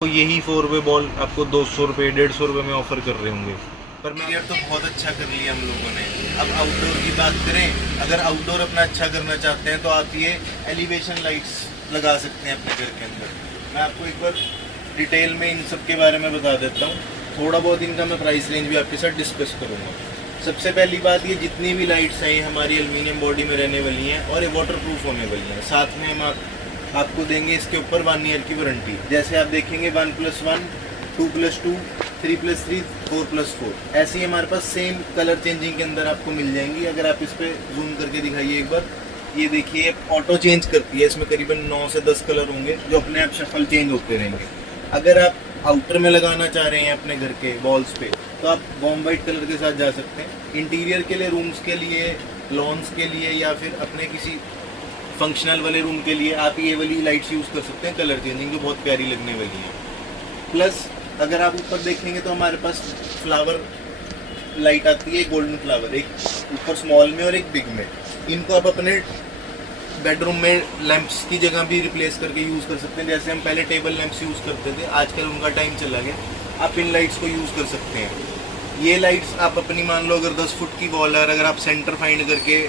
तो यही 4 वे बॉल आपको 200 रुपये 150 रुपये में ऑफर कर रहे होंगे। पर मेयर तो बहुत अच्छा कर लिया हम लोगों ने। अब आउटडोर की बात करें, अगर आउटडोर अपना अच्छा करना चाहते हैं तो आप ये एलिवेशन लाइट्स लगा सकते हैं अपने घर के अंदर। मैं आपको एक बार डिटेल में इन सब के बारे में बता देता हूँ। थोड़ा बहुत इनका मैं प्राइस रेंज भी आपके साथ डिस्कस करूँगा। सबसे पहली बात, ये जितनी भी लाइट्स हैं ये हमारी एल्युमिनियम बॉडी में रहने वाली हैं और ये वाटर प्रूफ होने वाली हैं। साथ में हम आपको देंगे इसके ऊपर 1 ईयर की वारंटी। जैसे आप देखेंगे 1+1, 2+2, 3+3, 4+4, ऐसी हमारे पास सेम कलर चेंजिंग के अंदर आपको मिल जाएंगी। अगर आप इस पर जूम करके दिखाइए एक बार, ये देखिए ऑटो चेंज करती है। इसमें करीबन 9 से 10 कलर होंगे जो अपने आप शफल चेंज होते रहेंगे। अगर आप आउटर में लगाना चाह रहे हैं अपने घर के वॉल्स पे तो आप वॉर्म वाइट कलर के साथ जा सकते हैं। इंटीरियर के लिए, रूम्स के लिए, लॉन्स के लिए या फिर अपने किसी फंक्शनल वाले रूम के लिए आप ये वाली लाइट्स यूज़ कर सकते हैं कलर चेंजिंग, जो बहुत प्यारी लगने वाली है। प्लस अगर आप ऊपर देखेंगे तो हमारे पास फ्लावर लाइट आती है, गोल्डन फ्लावर, एक ऊपर स्मॉल में और एक बिग में। इनको आप अपने बेडरूम में लैंप्स की जगह भी रिप्लेस करके यूज़ कर सकते हैं। जैसे हम पहले टेबल लैंप्स यूज़ करते थे, आजकल उनका टाइम चला गया, आप इन लाइट्स को यूज़ कर सकते हैं। ये लाइट्स आप अपनी मान लो अगर 10 फुट की वॉल है, अगर आप सेंटर फाइंड करके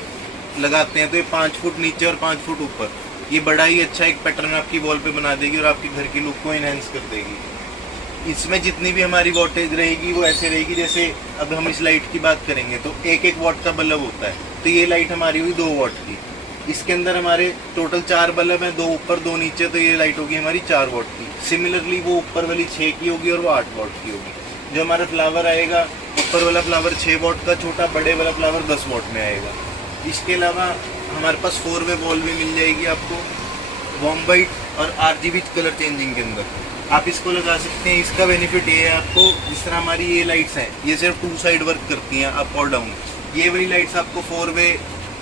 लगाते हैं तो ये 5 फुट नीचे और 5 फुट ऊपर, ये बड़ा ही अच्छा एक पैटर्न आपकी वॉल पे बना देगी और आपके घर की लुक को इनहेंस कर देगी। इसमें जितनी भी हमारी वॉटेज रहेगी वो ऐसे रहेगी, जैसे अब हम इस लाइट की बात करेंगे तो 1-1 वॉट का बल्ब होता है, तो ये लाइट हमारी हुई 2 वॉट की। इसके अंदर हमारे टोटल 4 बल्ब हैं, 2 ऊपर 2 नीचे, तो ये लाइट होगी हमारी 4 वॉट की। सिमिलरली वो ऊपर वाली 6 की होगी और वो 8 वॉट की होगी। जो हमारा फ्लावर आएगा, ऊपर वाला फ्लावर 6 वॉट का छोटा, बड़े वाला फ्लावर 10 वॉट में आएगा। इसके अलावा हमारे पास 4 वे बॉल भी मिल जाएगी आपको वार्म वाइट और RGB कलर चेंजिंग के अंदर, आप इसको लगा सकते हैं। इसका बेनिफिट ये है आपको, जिस तरह हमारी ये लाइट्स हैं ये सिर्फ 2 साइड वर्क करती हैं, अप और डाउन। ये वाली लाइट्स आपको 4 वे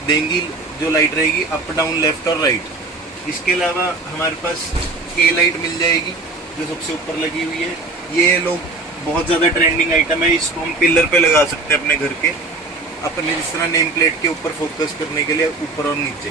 देंगी, जो लाइट रहेगी अप डाउन लेफ्ट और राइट। इसके अलावा हमारे पास K लाइट मिल जाएगी जो सबसे ऊपर लगी हुई है। ये लोग बहुत ज़्यादा ट्रेंडिंग आइटम है, इसको हम पिलर पे लगा सकते हैं अपने घर के, अपने जिस तरह नेम प्लेट के ऊपर फोकस करने के लिए ऊपर और नीचे।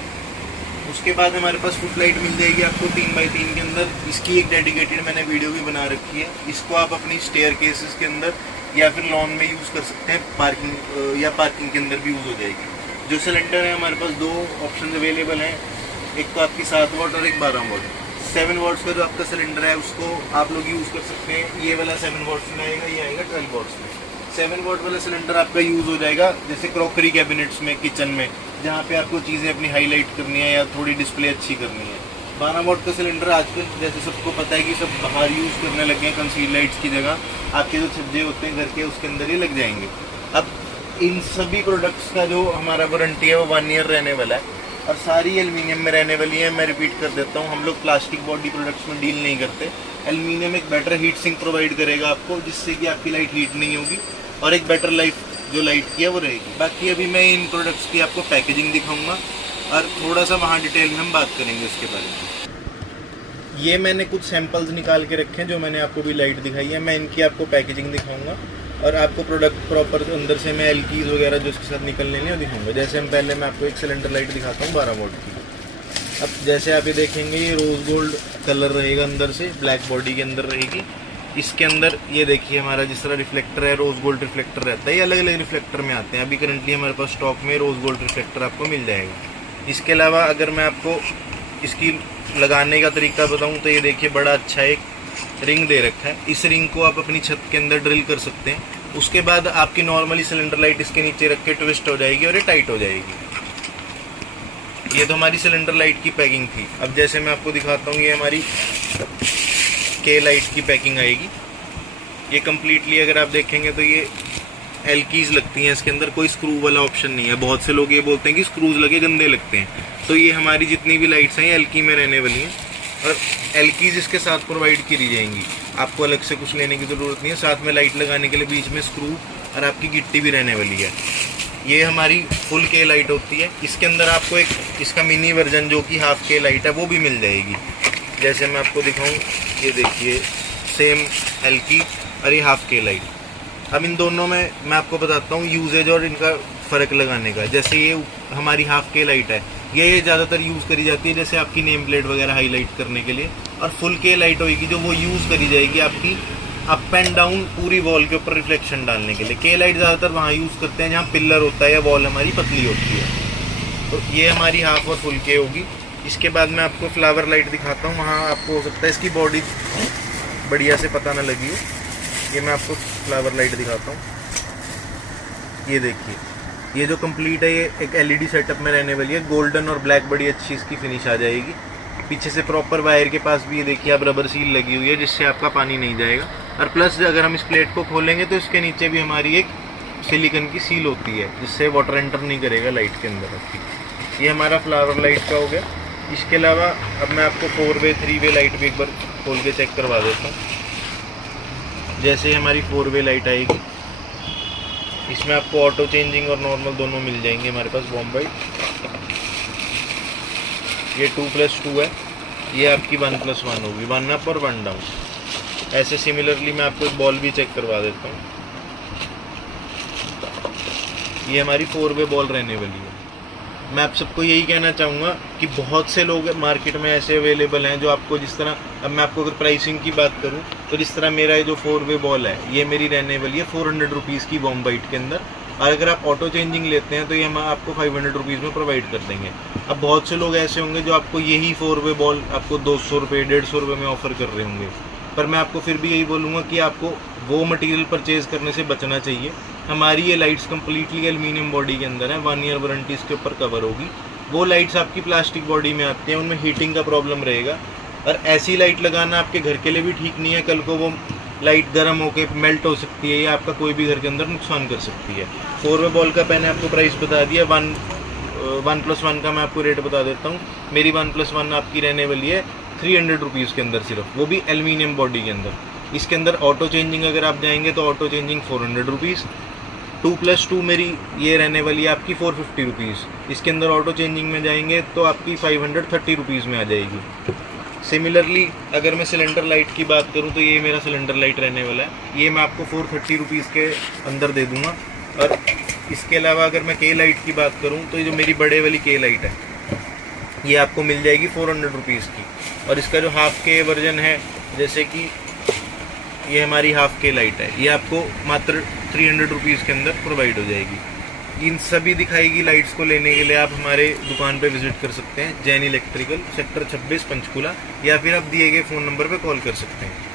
उसके बाद हमारे पास फुट लाइट मिल जाएगी आपको 3x3 के अंदर। इसकी एक डेडिकेटेड मैंने वीडियो भी बना रखी है। इसको आप अपनी स्टेयर केसेस के अंदर या फिर लॉन में यूज़ कर सकते हैं, पार्किंग के अंदर भी यूज़ हो जाएगी। जो सिलेंडर है हमारे पास 2 ऑप्शन अवेलेबल हैं, एक तो आपकी 7 वॉट और एक 12 वॉट। 7 वॉट्स का जो आपका सिलेंडर है उसको आप लोग यूज़ कर सकते हैं। ये वाला 7 वॉट्स में आएगा, ये आएगा 12 वॉट्स में। 7 वॉट वाला सिलेंडर आपका यूज़ हो जाएगा जैसे क्रॉकरी कैबिनेट्स में, किचन में, जहाँ पे आपको चीज़ें अपनी हाईलाइट करनी है या थोड़ी डिस्प्ले अच्छी करनी है। 12 वॉट का सिलेंडर आजकल जैसे सबको पता है कि सब बाहर यूज़ करने लगे हैं, कंसील लाइट्स की जगह आपके जो छज्जे होते हैं घर के उसके अंदर ही लग जाएंगे। अब इन सभी प्रोडक्ट्स का जो हमारा वारंटी है वो 1 ईयर रहने वाला है और सारी एल्युमिनियम में रहने वाली है। मैं रिपीट कर देता हूँ, हम लोग प्लास्टिक बॉडी प्रोडक्ट्स में डील नहीं करते। एल्युमिनियम एक बेटर हीट सिंक प्रोवाइड करेगा आपको, जिससे कि आपकी लाइट हीट नहीं होगी और एक बेटर लाइफ जो लाइट की है वो रहेगी। बाकी अभी मैं इन प्रोडक्ट्स की आपको पैकेजिंग दिखाऊंगा और थोड़ा सा वहाँ डिटेल में हम बात करेंगे उसके बारे में। ये मैंने कुछ सैंपल्स निकाल के रखे हैं जो मैंने आपको भी लाइट दिखाई है, मैं इनकी आपको पैकेजिंग दिखाऊंगा और आपको प्रोडक्ट प्रॉपर अंदर से मैं एलकीज वगैरह जो इसके साथ निकलने नहीं दिखाऊंगा। जैसे हम पहले मैं आपको एक सिलेंडर लाइट दिखाता हूँ 12 वॉट की। अब जैसे आप ये देखेंगे ये रोज़ गोल्ड कलर रहेगा, अंदर से ब्लैक बॉडी के अंदर रहेगी। इसके अंदर ये देखिए हमारा जिस तरह रिफ्लेक्टर है, रोज़ गोल्ड रिफ्लेक्टर रहता है, ये अलग अलग रिफ्लेक्टर में आते हैं। अभी करंटली हमारे पास स्टॉक में रोज़ गोल्ड रिफ्लेक्टर आपको मिल जाएगा। इसके अलावा अगर मैं आपको इसकी लगाने का तरीका बताऊं तो ये देखिए बड़ा अच्छा एक रिंग दे रखा है। इस रिंग को आप अपनी छत के अंदर ड्रिल कर सकते हैं। उसके बाद आपकी नॉर्मली सिलेंडर लाइट इसके नीचे रख के ट्विस्ट हो जाएगी और ये टाइट हो जाएगी। ये तो हमारी सिलेंडर लाइट की पैकिंग थी। अब जैसे मैं आपको दिखाता हूँ, ये हमारी K लाइट की पैकिंग आएगी। ये कम्प्लीटली अगर आप देखेंगे तो ये एलकीज लगती हैं इसके अंदर, कोई स्क्रू वाला ऑप्शन नहीं है। बहुत से लोग ये बोलते हैं कि स्क्रूज लगे गंदे लगते हैं, तो ये हमारी जितनी भी लाइट्स हैं ये एलकी में रहने वाली हैं और एलकीज इसके साथ प्रोवाइड करी जाएंगी। आपको अलग से कुछ लेने की ज़रूरत नहीं है। साथ में लाइट लगाने के लिए बीच में स्क्रू और आपकी गिट्टी भी रहने वाली है। ये हमारी फुल K लाइट होती है। इसके अंदर आपको एक इसका मिनी वर्जन जो कि हाफ K लाइट है वो भी मिल जाएगी। जैसे मैं आपको दिखाऊं, ये देखिए सेम एलकी और ये हाफ K लाइट। अब इन दोनों में मैं आपको बताता हूँ यूजेज और इनका फ़र्क लगाने का। जैसे ये हमारी हाफ K लाइट है, ये ज़्यादातर यूज़ करी जाती है जैसे आपकी नेम प्लेट वगैरह हाईलाइट करने के लिए। और फुल के लाइट होगी जो वो यूज़ करी जाएगी आपकी अप एंड डाउन पूरी वॉल के ऊपर रिफ्लेक्शन डालने के लिए। के लाइट ज़्यादातर वहाँ यूज़ करते हैं जहाँ पिलर होता है या वॉल हमारी पतली होती है। तो ये हमारी हाफ और फुल के होगी। इसके बाद मैं आपको फ्लावर लाइट दिखाता हूँ, वहाँ आपको हो सकता है इसकी बॉडी बढ़िया से पता ना लगी हो। ये मैं आपको फ्लावर लाइट दिखाता हूँ। ये देखिए, ये जो कंप्लीट है ये एक एलईडी सेटअप में रहने वाली है। गोल्डन और ब्लैक बड़ी अच्छी इसकी फिनिश आ जाएगी। पीछे से प्रॉपर वायर के पास भी ये देखिए आप रबर सील लगी हुई है जिससे आपका पानी नहीं जाएगा। और प्लस अगर हम इस प्लेट को खोलेंगे तो इसके नीचे भी हमारी एक सिलिकॉन की सील होती है जिससे वाटर एंटर नहीं करेगा लाइट के अंदर आपकी। ये हमारा फ्लावर लाइट का हो गया। इसके अलावा अब मैं आपको 4-वे 3-वे लाइट भी एक बार खोल के चेक करवा देता हूँ। जैसे हमारी 4-वे लाइट आएगी, इसमें आपको ऑटो चेंजिंग और नॉर्मल दोनों मिल जाएंगे हमारे पास बॉम्ब लाइट। ये 2+2 है, ये आपकी 1+1 होगी, 1 अप और 1 डाउन। ऐसे सिमिलरली मैं आपको एक बॉल भी चेक करवा देता हूँ। ये हमारी 4-वे बॉल रहने वाली है। मैं आप सबको यही कहना चाहूँगा कि बहुत से लोग मार्केट में ऐसे अवेलेबल हैं जो आपको जिस तरह, अब मैं आपको अगर प्राइसिंग की बात करूँ तो जिस तरह मेरा ये जो 4-वे बॉल है ये मेरी रहने वाली है 400 रुपीज़ की बॉम्ब बाइट के अंदर। और अगर आप ऑटो चेंजिंग लेते हैं तो ये हम आपको 500 रुपीज़ में प्रोवाइड कर देंगे। अब बहुत से लोग ऐसे होंगे जो आपको यही 4-वे बॉल आपको 200 रुपये 150 रुपये में ऑफ़र कर रहे होंगे, पर मैं आपको फिर भी यही बोलूँगा कि आपको वो मटेरियल परचेज़ करने से बचना चाहिए। हमारी ये लाइट्स कम्प्लीटली एल्यूमिनियम बॉडी के अंदर है, 1 ईयर वारंटी इसके ऊपर कवर होगी। वो लाइट्स आपकी प्लास्टिक बॉडी में आती हैं, उनमें हीटिंग का प्रॉब्लम रहेगा। और ऐसी लाइट लगाना आपके घर के लिए भी ठीक नहीं है। कल को वो लाइट गर्म होकर मेल्ट हो सकती है या आपका कोई भी घर के अंदर नुकसान कर सकती है। 4-वे बॉल का मैंने आपको प्राइस बता दिया। 1+1 का मैं आपको रेट बता देता हूँ। मेरी 1+1 आपकी रहने वाली है 300 रुपीज़ के अंदर सिर्फ, वो भी एल्यूमिनियम बॉडी के अंदर। इसके अंदर ऑटो चेंजिंग अगर आप जाएंगे तो ऑटो चेंजिंग 400 रुपीज़। 2+2 मेरी ये रहने वाली है आपकी 450 रुपीज़। इसके अंदर ऑटो चेंजिंग में जाएंगे तो आपकी 530 रुपीज़ में आ जाएगी। सिमिलरली अगर मैं सिलेंडर लाइट की बात करूं तो ये मेरा सिलेंडर लाइट रहने वाला है, ये मैं आपको 430 रुपीज़ के अंदर दे दूंगा। और इसके अलावा अगर मैं के लाइट की बात करूं तो ये जो मेरी बड़े वाली के लाइट है ये आपको मिल जाएगी 400 रुपीज़ की। और इसका जो हाफ के वर्जन है, जैसे कि ये हमारी हाफ के लाइट है, ये आपको मात्र 300 रुपीज़ के अंदर प्रोवाइड हो जाएगी। इन सभी दिखाएगी लाइट्स को लेने के लिए आप हमारे दुकान पे विजिट कर सकते हैं, जैन इलेक्ट्रिकल, सेक्टर 26 पंचकूला, या फिर आप दिए गए फ़ोन नंबर पे कॉल कर सकते हैं।